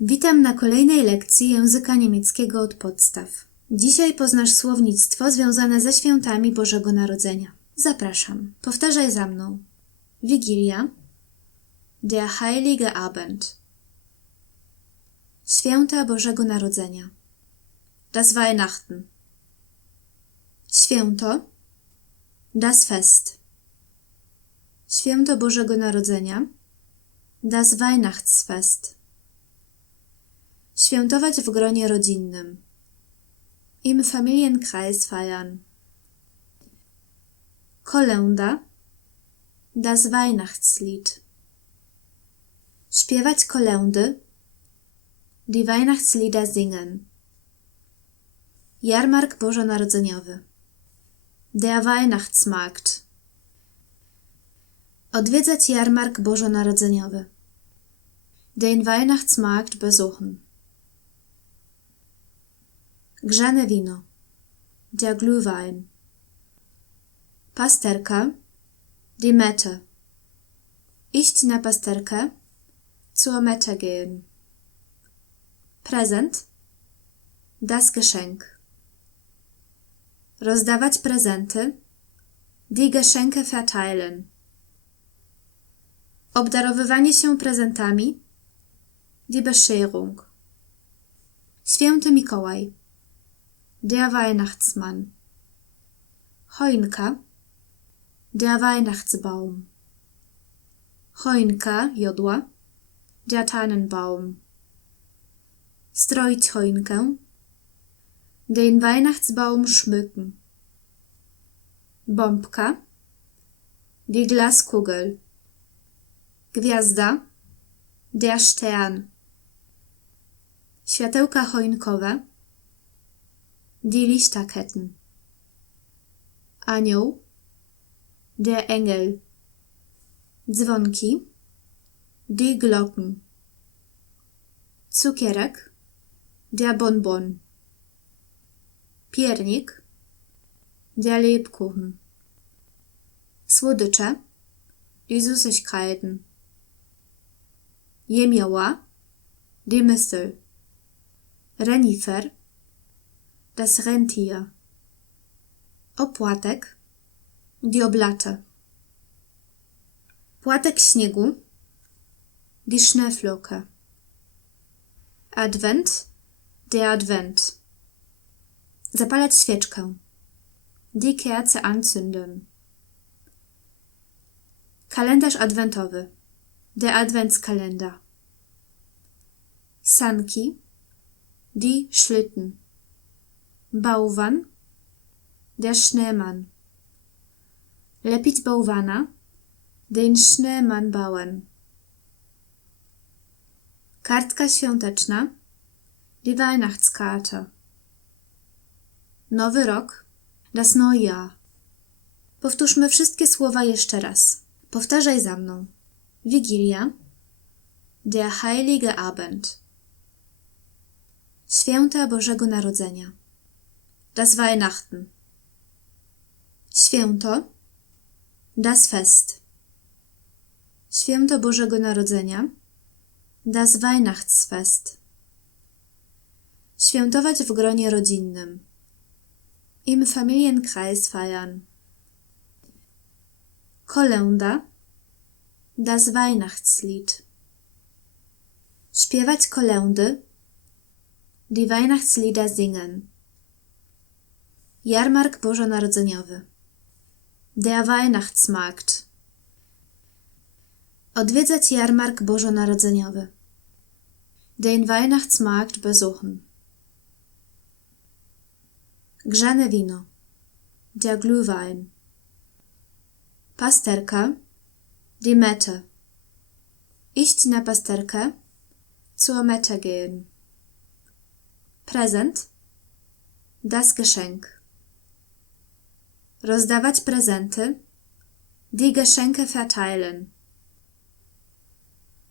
Witam na kolejnej lekcji języka niemieckiego od podstaw. Dzisiaj poznasz słownictwo związane ze świętami Bożego Narodzenia. Zapraszam. Powtarzaj za mną. Wigilia. Der Heilige Abend. Święta Bożego Narodzenia. Das Weihnachten. Święto. Das Fest. Święto Bożego Narodzenia. Das Weihnachtsfest. Świętować w gronie rodzinnym. Im Familienkreis feiern. Kolenda. Das Weihnachtslied. Śpiewać kolendy. Die Weihnachtslieder singen. Jarmark Bożonarodzeniowy. Der Weihnachtsmarkt. Odwiedzać jarmark bożonarodzeniowy. Den Weihnachtsmarkt besuchen. Grzane wino. Der Glühwein. Pasterka. Die Mette. Iść na pasterkę. Zur Mette gehen. Prezent. Das Geschenk. Rozdawać prezenty. Die Geschenke verteilen. Obdarowywanie się prezentami. Die Bescherung. Święty Mikołaj. Der Weihnachtsmann. Choinka. Der Weihnachtsbaum. Choinka, jodła. Der Tannenbaum. Stroić choinkę. Den Weihnachtsbaum schmücken. Bombka. Die Glaskugel. Gwiazda. Der Stern. Światełka choinkowe. Die Lichterketten. Anioł. Der Engel. Dzwonki. Die Glocken. Cukierek. Der Bonbon. Piernik. Der Lebkuchen. Słodycze. Die Süßigkeiten. Jemioła. Die Mistel. Renifer. Das Rentier. Opłatek. Die Oblatte. Płatek śniegu. Die Schneeflocke. Advent. Der Advent. Zapalać świeczkę. Die Kerze anzünden. Kalendarz adwentowy. Der Adventskalender. Sanki. Die Schlitten. Bałwan. Der Schneemann. Lepić bałwana. Den Schneemann bauen. Kartka świąteczna. Die Weihnachtskarte. Nowy rok. Das Neujahr. Powtórzmy wszystkie słowa jeszcze raz. Powtarzaj za mną. Wigilia. Der Heilige Abend. Święta Bożego Narodzenia. Das Weihnachten. Święto. Das Fest. Święto Bożego Narodzenia. Das Weihnachtsfest. Świętować w gronie rodzinnym. Im Familienkreis feiern. Kolenda. Das Weihnachtslied. Śpiewać kolendy. Die Weihnachtslieder singen. Jarmark Bożonarodzeniowy. Der Weihnachtsmarkt. Odwiedzać jarmark bożonarodzeniowy. Den Weihnachtsmarkt besuchen. Grzane wino. Der Glühwein. Pasterka. Die Mette. Iść na pasterkę. Zur Mette gehen. Prezent. Das Geschenk. Rozdawać prezenty. Die Geschenke verteilen.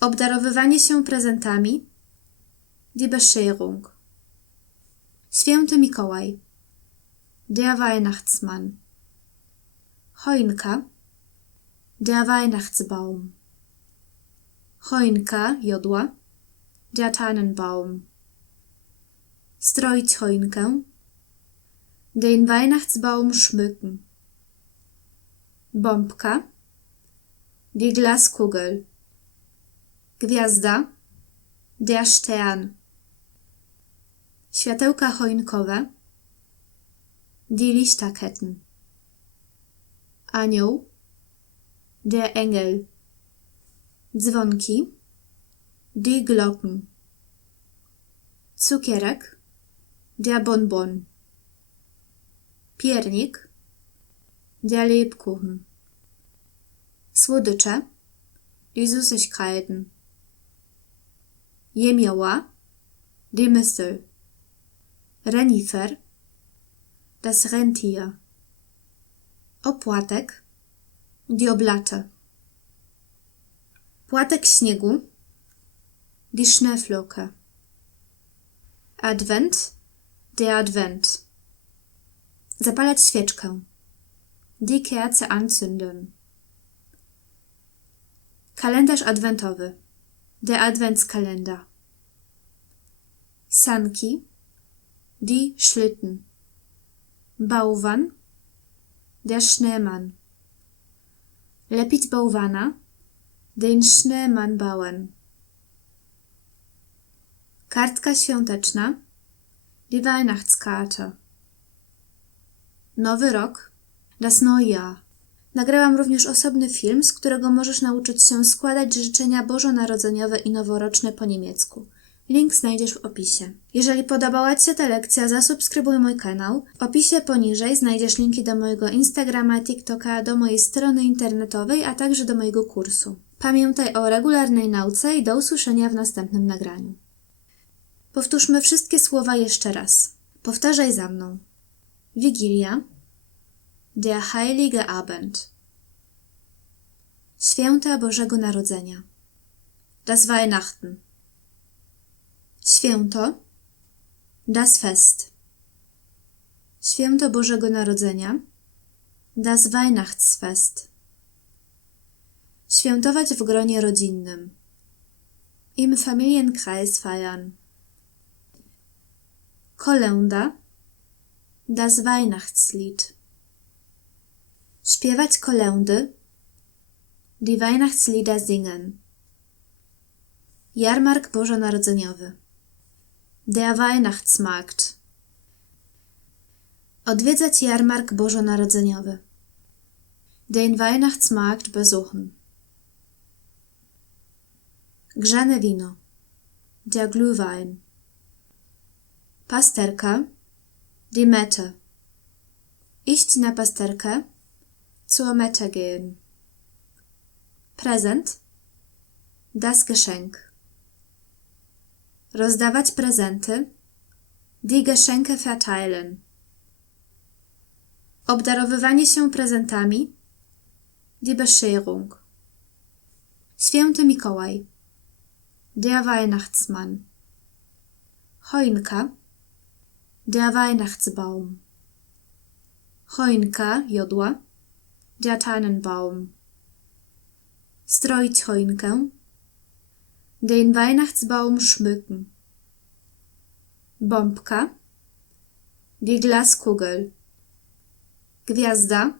Obdarowywanie się prezentami. Die Bescherung. Święty Mikołaj. Der Weihnachtsmann. Choinka. Der Weihnachtsbaum. Choinka, jodła. der Tannenbaum. Stroić choinkę, den Weihnachtsbaum schmücken. Bombka, die Glaskugel. Gwiazda, der Stern. Światełka choinkowe, die Lichterketten. Anioł, der Engel. Dzwonki, die Glocken. Cukierek, der Bonbon. Piernik, der Lebkuchen. Słodycze, die Süßigkeiten. Jemioła, die Mistel. Renifer, das Rentier. Opłatek, die Oblatte. Płatek śniegu, die Schneeflocke. Advent, der Advent. Zapalać świeczkę. Die Kerze anzünden. Kalendarz adwentowy. Der Adventskalender. Sanki. Die Schlitten. Bałwan. Der Schneemann. Lepić bałwana. Den Schneemann bauen. Kartka świąteczna. Die Weihnachtskarte. Nowy rok. Das Neujahr. Nagrałam również osobny film, z którego możesz nauczyć się składać życzenia bożonarodzeniowe i noworoczne po niemiecku. Link znajdziesz w opisie. Jeżeli podobała Ci się ta lekcja, zasubskrybuj mój kanał. W opisie poniżej znajdziesz linki do mojego Instagrama, TikToka, do mojej strony internetowej, a także do mojego kursu. Pamiętaj o regularnej nauce i do usłyszenia w następnym nagraniu. Powtórzmy wszystkie słowa jeszcze raz. Powtarzaj za mną. Wigilia. Der heilige Abend. Święta Bożego Narodzenia. Das Weihnachten. Święto. Das Fest. Święto Bożego Narodzenia. Das Weihnachtsfest. Świętować w gronie rodzinnym. Im Familienkreis feiern. Kolenda. Das Weihnachtslied. Śpiewać kolendy. Die Weihnachtslieder singen. Jarmark Bożonarodzeniowy. Der Weihnachtsmarkt. Odwiedzać Jarmark Bożonarodzeniowy. Den Weihnachtsmarkt besuchen. Grzane wino. Der Glühwein. Pasterka. Mette. Iść na pasterkę. Zur Mette gehen. Prezent. Das Geschenk. Rozdawać prezenty. Die Geschenke verteilen. Obdarowywanie się prezentami. Die Bescherung. Święty Mikołaj. Der Weihnachtsmann. Choinka. Der Weihnachtsbaum. Choinka, jodła. Der Tannenbaum. Stroić choinkę. Den Weihnachtsbaum schmücken. Bombka. Die Glaskugel. Gwiazda.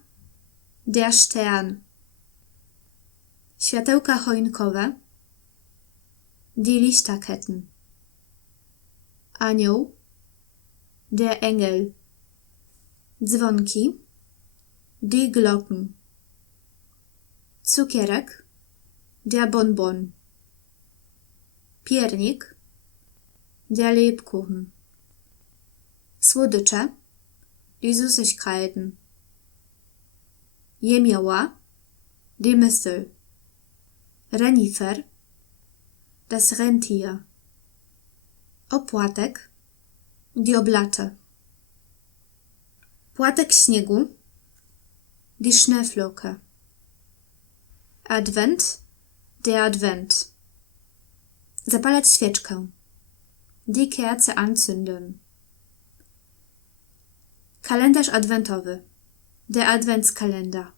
Der Stern. Światełka choinkowe. Die Lichterketten. Anioł. Der Engel. Dzwonki. Die Glocken. Cukierek. Der Bonbon. Piernik. Der Lebkuchen. Słodycze. Die Süßigkeiten. Jemioła. Die Mistel. Renifer. Das Rentier. Opłatek. Die Oblatte. Płatek śniegu. Die Schneeflocke. Advent. Der Advent. Zapalać świeczkę. Die Kerze anzünden. Kalendarz adwentowy. Der Adventskalender.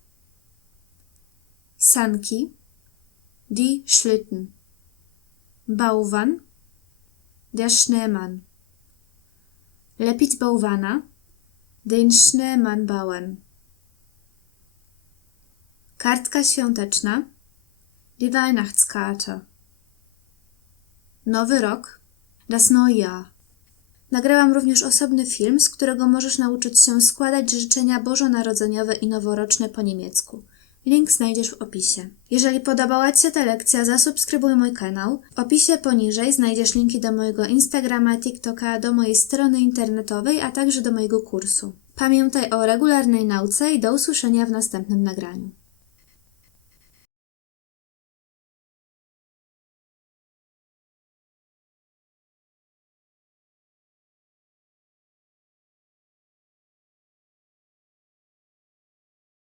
Sanki. Die Schlitten. Bałwan. Der Schneemann. Lepić bałwana. Den Schneemann. Kartka świąteczna. Die Weihnachtskarte. Nowy rok. Das Neujahr. Nagrałam również osobny film, z którego możesz nauczyć się składać życzenia bożonarodzeniowe i noworoczne po niemiecku. Link znajdziesz w opisie. Jeżeli podobała Ci się ta lekcja, zasubskrybuj mój kanał. W opisie poniżej znajdziesz linki do mojego Instagrama, TikToka, do mojej strony internetowej, a także do mojego kursu. Pamiętaj o regularnej nauce i do usłyszenia w następnym nagraniu.